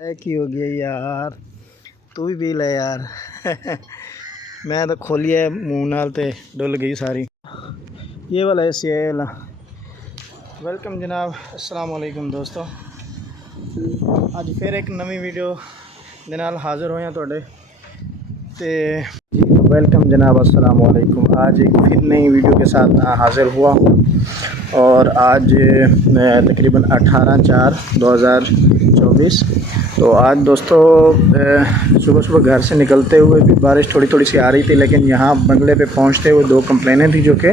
की हो गया यार, तू भी पी ले यार। मैं तो खोलिए मुँह नाल ते डुल गई सारी। ये वाला ऐसे है। वेलकम जनाब, अस्सलाम वालेकुम दोस्तों। अज फिर एक नवी वीडियो दे नाल हाज़र होया तुहाडे ते वेलकम जनाब, अस्सलाम वालेकुम। आज एक फिर नई वीडियो के साथ हाज़िर हुआ और आज तकरीबन 18/4/2024। तो आज दोस्तों सुबह सुबह घर से निकलते हुए भी बारिश थोड़ी थोड़ी सी आ रही थी, लेकिन यहाँ बंगले पे पहुँचते हुए दो कंप्लेनें थी जो कि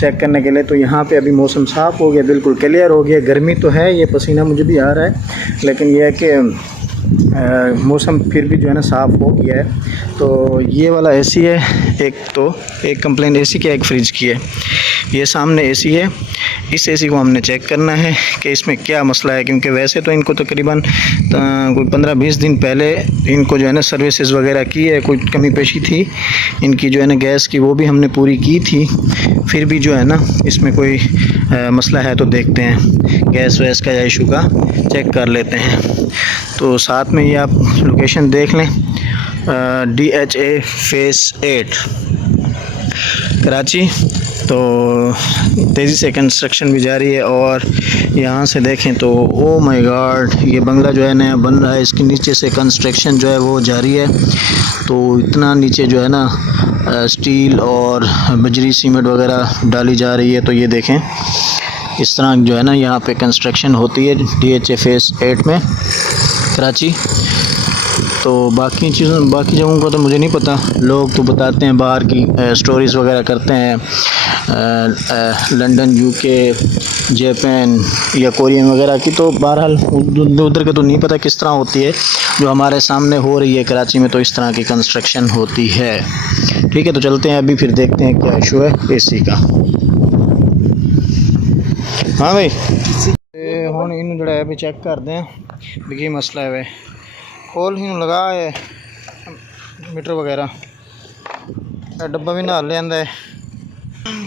चेक करने के लिए। तो यहाँ पे अभी मौसम साफ़ हो गया, बिल्कुल क्लियर हो गया। गर्मी तो है, ये पसीना मुझे भी आ रहा है, लेकिन यह है कि मौसम फिर भी जो है ना साफ़ हो गया है। तो ये वाला एसी है एक, तो एक कंप्लेंट एसी की, एक फ्रिज की है। ये सामने एसी है, इस एसी को हमने चेक करना है कि इसमें क्या मसला है, क्योंकि वैसे तो इनको तकरीबन कोई 15-20 दिन पहले इनको जो है ना सर्विसेज वगैरह की है। कोई कमी पेशी थी इनकी जो है ना गैस की, वो भी हमने पूरी की थी। फिर भी जो है ना इसमें कोई मसला है तो देखते हैं, गैस वैस का या इशू का चेक कर लेते हैं। तो साथ में ये आप लोकेशन देख लें, DHA फेस 8 कराची। तो तेज़ी से कंस्ट्रक्शन भी जारी है और यहाँ से देखें तो ओ माय गॉड, ये बंगला जो है नया बन रहा है, इसके नीचे से कंस्ट्रक्शन जो है वो जारी है। तो इतना नीचे जो है ना स्टील और बजरी सीमेंट वगैरह डाली जा रही है। तो ये देखें, इस तरह जो है ना यहाँ पे कंस्ट्रक्शन होती है DHA फेस 8 में कराची। तो बाकी जगहों का तो मुझे नहीं पता, लोग तो बताते हैं बाहर की स्टोरीज़ वगैरह करते हैं, लंदन, UK, जापान या कोरियन वगैरह की। तो बहरहाल उधर का तो नहीं पता किस तरह होती है। जो हमारे सामने हो रही है कराची में, तो इस तरह की कंस्ट्रक्शन होती है। ठीक है, तो चलते हैं अभी, फिर देखते हैं क्या इशू है एसी का। हाँ भाई, हुण इनू जड़ा है भी चेक करते हैं भी की मसला है। वे खोल ही लगा है मीटर वगैरह, डब्बा भी नाल लिया है।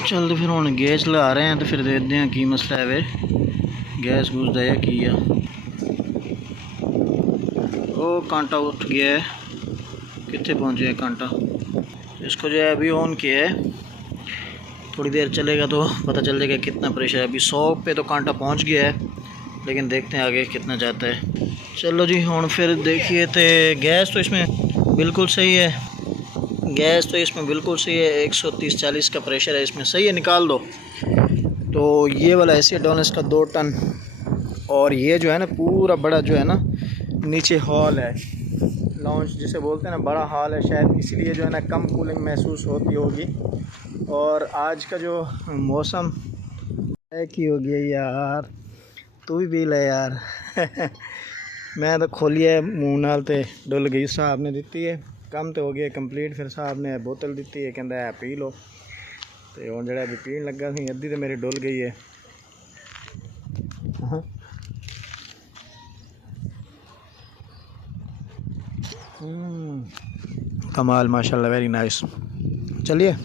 चलते फिर हुण गैस ला रहे हैं तो फिर देखते हैं की मसला है। वे गैस गूस दया की है। ओ कांटा उठ गया है, कितने पहुँचे है कांटा। इसको जो है अभी ऑन किया है, थोड़ी देर चलेगा तो पता चल जाएगा कितना प्रेशर है। अभी 100 पे तो कांटा पहुंच गया है, लेकिन देखते हैं आगे कितना जाता है। चलो जी, हुण फिर देखिए तो गैस तो इसमें बिल्कुल सही है, गैस तो इसमें बिल्कुल सही है। 130-40 का प्रेशर है इसमें, सही है, निकाल दो। तो ये वाला ऐसी डोनस का 2 टन, और ये जो है ना पूरा बड़ा जो है ना नीचे हॉल है, लॉन्च जिसे बोलते हैं ना, बड़ा हॉल है शायद, इसलिए जो है ना कम कूलिंग महसूस होती होगी। और आज का जो मौसम है की हो गया यार, तू भी पी ले यार। मैं तो खोलिए मुँह नाल ते डुल गई। साहब ने दी है, काम तो हो गया कंप्लीट। फिर साहब ने बोतल दी है, कहता है पी लो। तो हुण जड़ा भी पीन लगा सी, अद्धी तो मेरी डुल गई है। कमाल, माशाल्लाह, वेरी नाइस। चलिए।